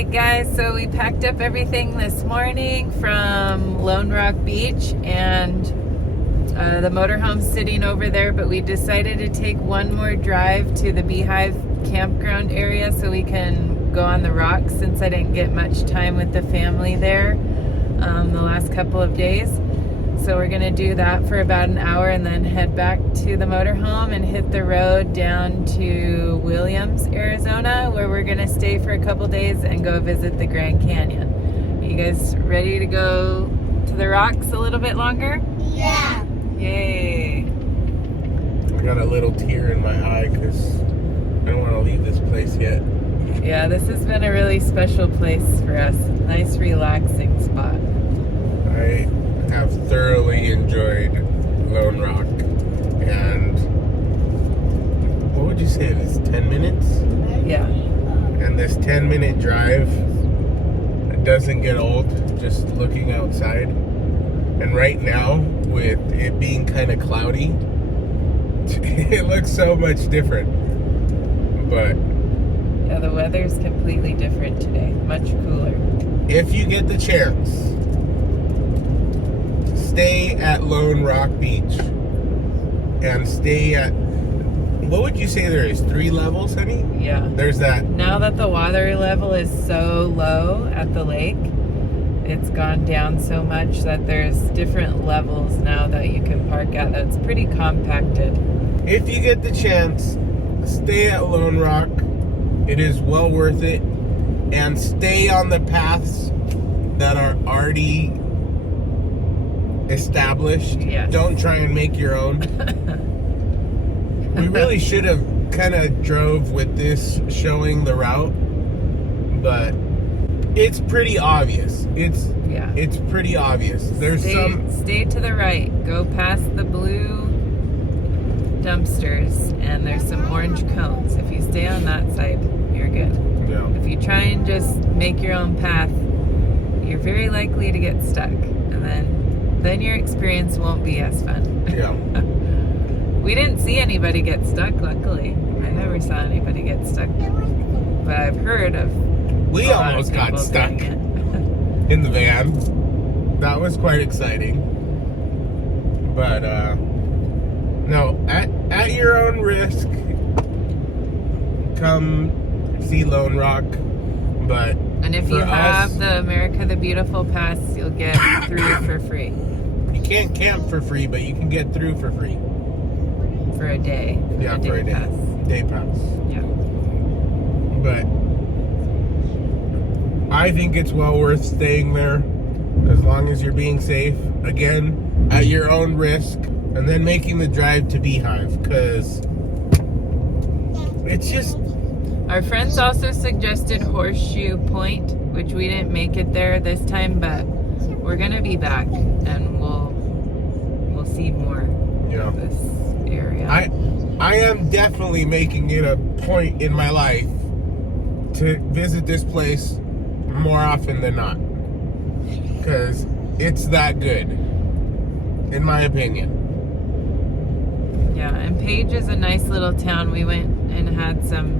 Alright guys, so we packed up everything this morning from Lone Rock Beach, and the motorhome's sitting over there, but we decided to take one more drive to the Beehive campground area so we can go on the rocks, since I didn't get much time with the family there the last couple of days. So we're going to do that for about an hour and then head back to the motorhome and hit the road down to Williams, Arizona, where we're going to stay for a couple days and go visit the Grand Canyon. Are you guys ready to go to the rocks a little bit longer? Yeah. Yay. I got a little tear in my eye because I don't want to leave this place yet. Yeah, this has been a really special place for us. Nice, relaxing spot. I have thoroughly enjoyed Lone Rock, and what would you say it is, 10 minutes? Yeah. And this 10-minute drive, it doesn't get old just looking outside. And right now, with it being kind of cloudy, it looks so much different. But Yeah, the weather's completely different today. Much cooler. if you get the chance, stay at Lone Rock Beach and stay at, what would you say there is, 3 levels, honey? Yeah. There's that. Now that the water level is so low at the lake, it's gone down so much that there's different levels now that you can park at. That's pretty compacted. If you get the chance, stay at Lone Rock. It is well worth it. And stay on the paths that are already established. Yes. Don't try and make your own. We really should have kind of drove with this showing the route, but it's pretty obvious. It's pretty obvious. There's Stay to the right. Go past the blue dumpsters, and there's some orange cones. If you stay on that side, you're good. Yeah. If you try and just make your own path, you're very likely to get stuck, and then your experience won't be as fun. Yeah. We didn't see anybody get stuck, luckily. I never saw anybody get stuck, but I've heard of We a lot of almost got people stuck doing it. in the van. That was quite exciting. But no, at your own risk, come see Lone Rock. But And if for you have us, the America the Beautiful pass, you'll get through for free you can't camp for free, but you can get through for free. for a day. Yeah, for a day. Pass. Day pass. Yeah. But I think it's well worth staying there as long as you're being safe. Again, at your own risk. And then making the drive to Beehive, because it's just... Our friends also suggested Horseshoe Point, which we didn't make it there this time, but we're gonna be back and we'll see more of this area. I am definitely making it a point in my life to visit this place more often than not, because it's that good, in my opinion. Yeah, and Page is a nice little town. We went and had some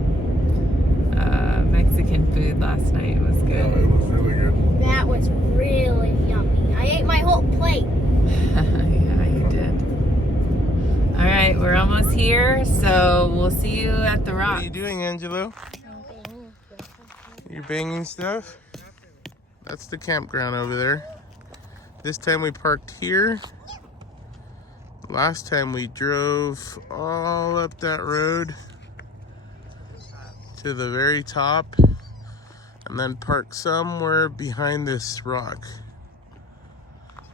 Mexican food last night. It was good. Yeah, it was really good. That was really yummy. I ate my whole plate. Yeah, you did. All right, we're almost here, so we'll see you at the What rock. are you doing, Angelo? You're banging stuff? That's the campground over there. This time we parked here. Last time we drove all up that road to the very top and then parked somewhere behind this rock.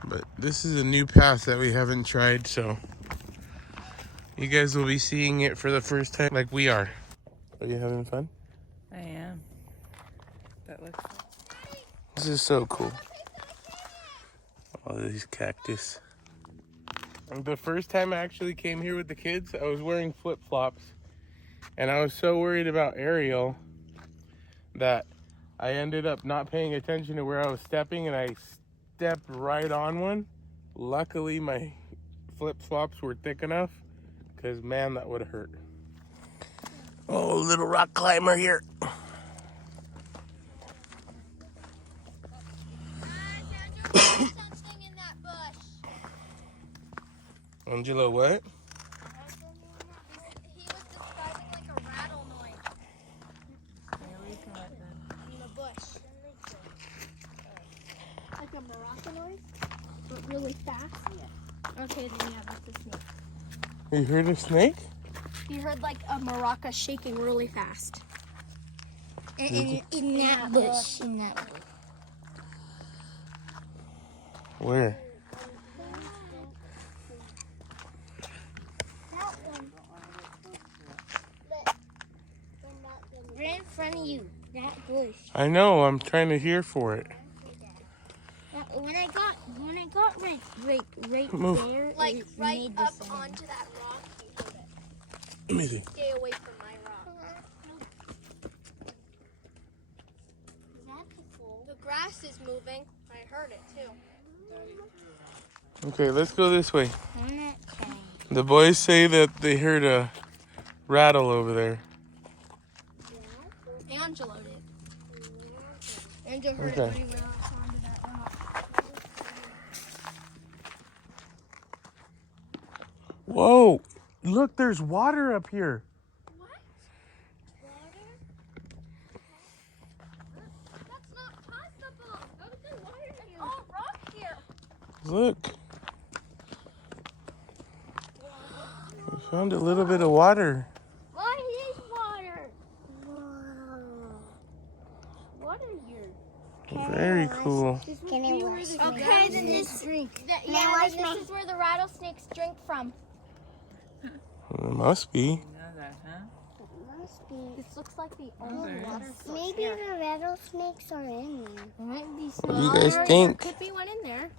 But this is a new path that we haven't tried, so you guys will be seeing it for the first time like we are. Are you having fun? I am. That looks. This is so cool. All these cactus. The first time I actually came here with the kids, I was wearing flip-flops. And I was so worried about Ariel that I ended up not paying attention to where I was stepping, and I stepped right on one. Luckily, my flip-flops were thick enough, because man, that would have hurt. Oh, little rock climber here. Angelo, what? He was describing like a rattle noise in the bush. Like a maraca noise? But really fast? Yeah. Okay, then yeah, that's a snake. You heard a snake? He heard like a maraca shaking really fast. In that bush. In that bush. Where? Right in front of you. That bush. I know. I'm trying to hear for it. When I got right Move. there, Like it right made the up sound. onto that rock, you heard it. Let me see. Stay away from my rock. The grass is moving. I heard it too. Okay, let's go this way. I'm not trying. The boys say that they heard a rattle over there. Angelo did. Angelo heard Okay. it when he went off onto that rock. Whoa! Look, there's water up here. What? Water? That's not possible. How is there water here? It's all rock here. Look. We found a little bit of water. What is water? Water here. Very cool. Can I wash my Okay, then this drink? yeah, then this is where the rattlesnakes drink from. It must be. You know that, huh? Must be. This looks like the only there water source. Maybe the rattlesnakes are in there. There might be What do you guys There think? could be one in there.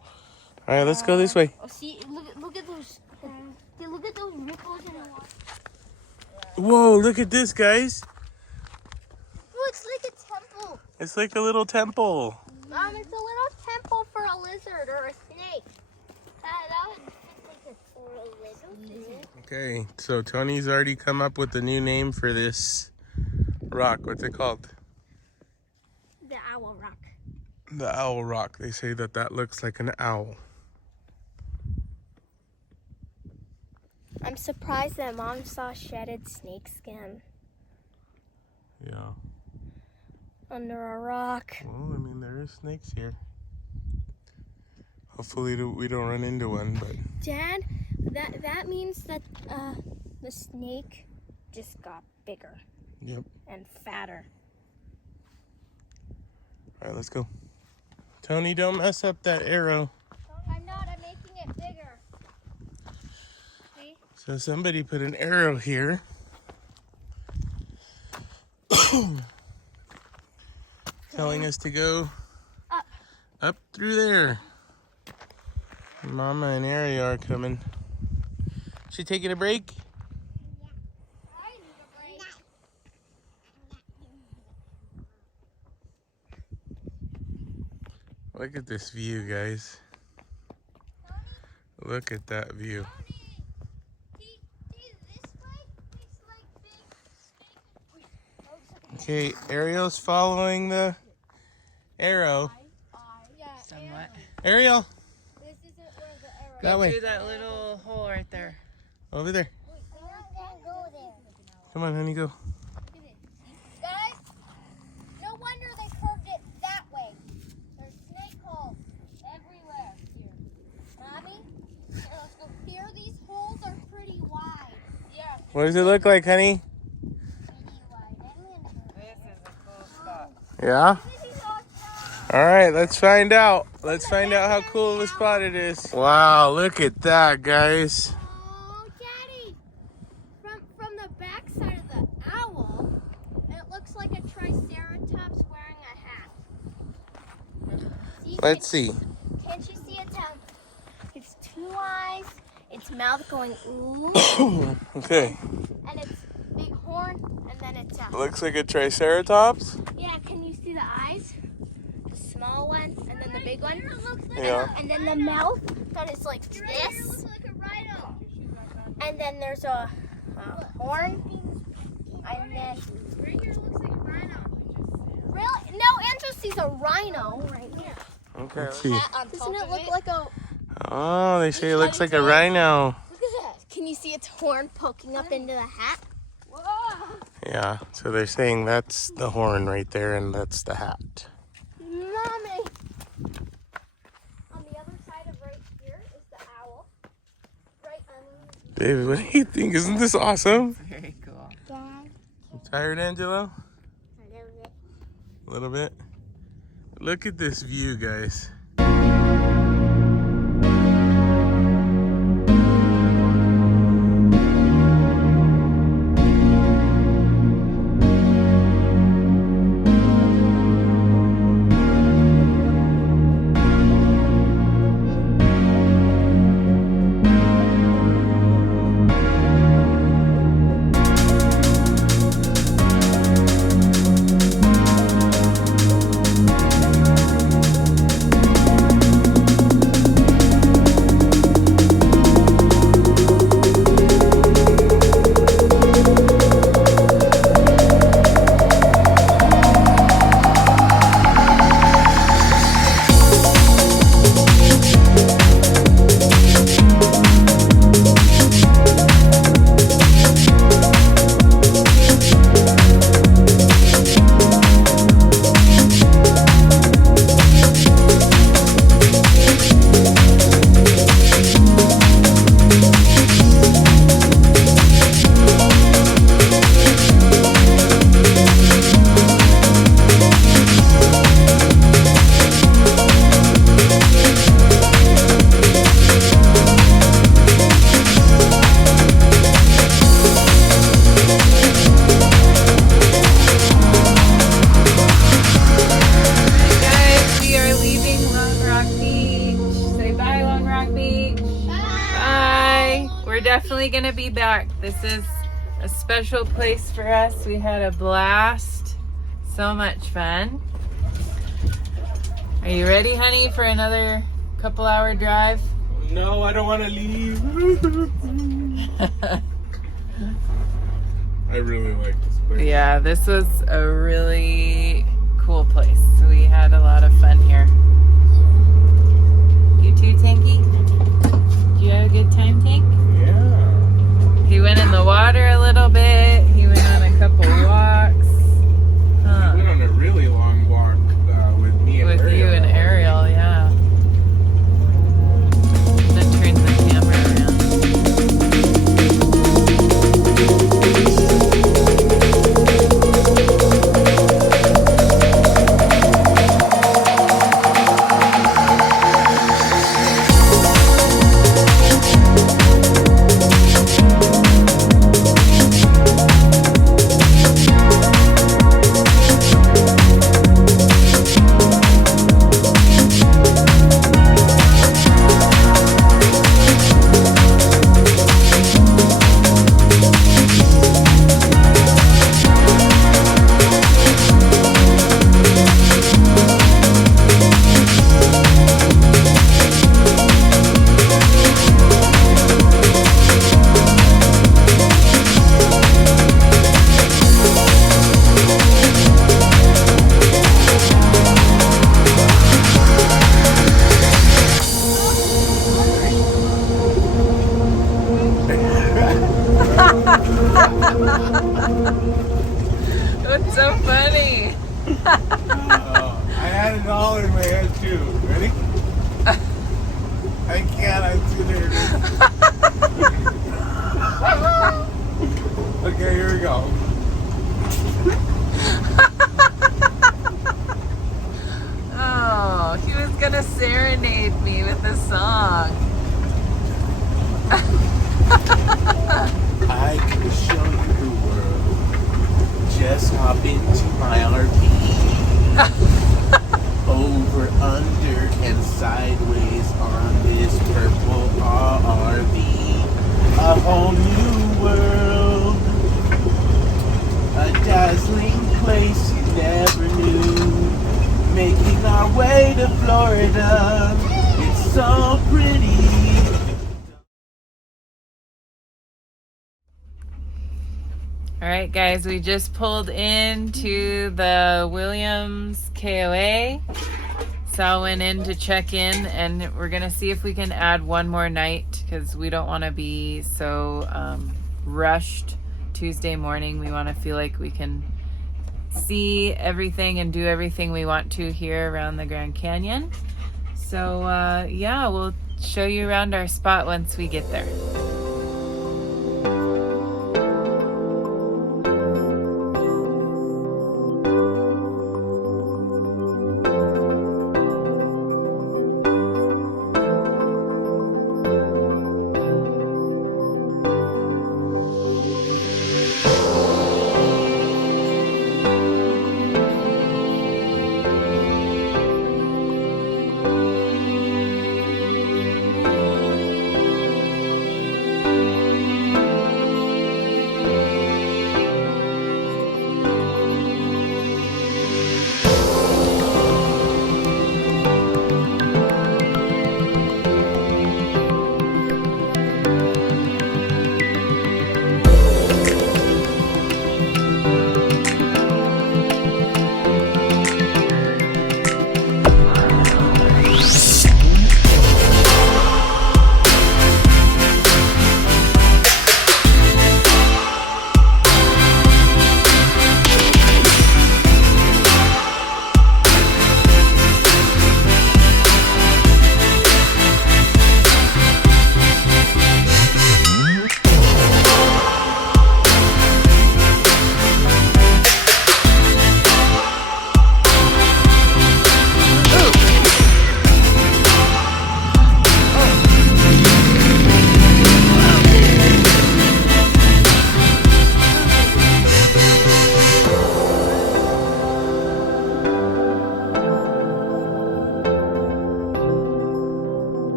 All right, let's go this way. Oh, see, look at those. Look at those ripples in the water. Whoa, look at this, guys. Looks like a temple. It's like a little temple. It's a little temple for a lizard or a snake. That would fit like a for a little snake. Okay, so Tony's already come up with a new name for this rock. What's it called? The owl rock. The owl rock. They say that that looks like an owl. I'm surprised that Mom saw shedded snake skin Yeah. under a rock. Well, I mean, there is snakes here. Hopefully we don't run into one, but Dad, that means that the snake just got bigger yep. and fatter. All right, let's go. Tony, don't mess up that arrow. I'm not. I'm making it bigger. See? So somebody put an arrow here. Telling us to go up through there. Mama and Ari are coming. She taking a break? I need a break. Look at this view, guys. Look at that view. Okay, Ariel's following the arrow. Somewhat. Ariel, This isn't where the arrow that way. Through that little hole right there. Over there. I'm not gonna go there. Come on, honey, go. Guys, no wonder they curved it that way. There's snake holes everywhere here. Mommy, so here these holes are pretty wide. Yeah. What does it look like, honey? Pretty wide. This is a cool spot. Yeah? All right, let's find out. Let's find out how cool the spot it is. Wow, look at that, guys. Oh, Daddy! From the back side of the owl, it looks like a triceratops wearing a hat. See, Let's see. Can't you see its two eyes, its mouth going ooh, Okay, and its big horn, and then its looks like a triceratops. yeah. Can you see the eyes? The small one, and then the big one. Yeah. And then the mouth that is like this. And then there's a horn. And then right here looks like a rhino. Really? No, Andrew sees a rhino right here. Okay, let's see. Doesn't it look like a? Oh, they say it looks like a rhino. Look you see its horn poking up into the hat? Yeah, so they're saying that's the horn right there and that's the hat. Mommy! On the other side of right here is the owl. Right underneath. David, what do you think? Isn't this awesome? Very cool. Dad. You tired, Angelo? A little bit. A little bit? Look at this view, guys. Definitely gonna be back. This is a special place for us. We had a blast. So much fun. Are you ready, honey, for another couple-hour drive? No, I don't want to leave. I really like this place. Yeah, this was a really cool place. We had a lot of fun here. You too, Tanky? Did you have a good time, Tank? Yeah. He went in the water a little bit. He went on a couple walks. Huh. We went on a really long walk with me and With Ariel. you and Ariel, yeah. Then turn the camera around. What's so funny? I had it all in my head too. Ready? I can't. I'm too nervous. Okay, here we go. Oh, he was gonna serenade me with a song. I can show you the world. Just hop into my RV. Over, under, and sideways on this purple RV. A whole new world. A dazzling place you never knew. Making our way to Florida. It's so pretty. All right, guys, we just pulled into the Williams KOA. Sal went in to check in, and we're gonna see if we can add one more night because we don't want to be so rushed Tuesday morning. We want to feel like we can see everything and do everything we want to here around the Grand Canyon. So yeah, we'll show you around our spot once we get there.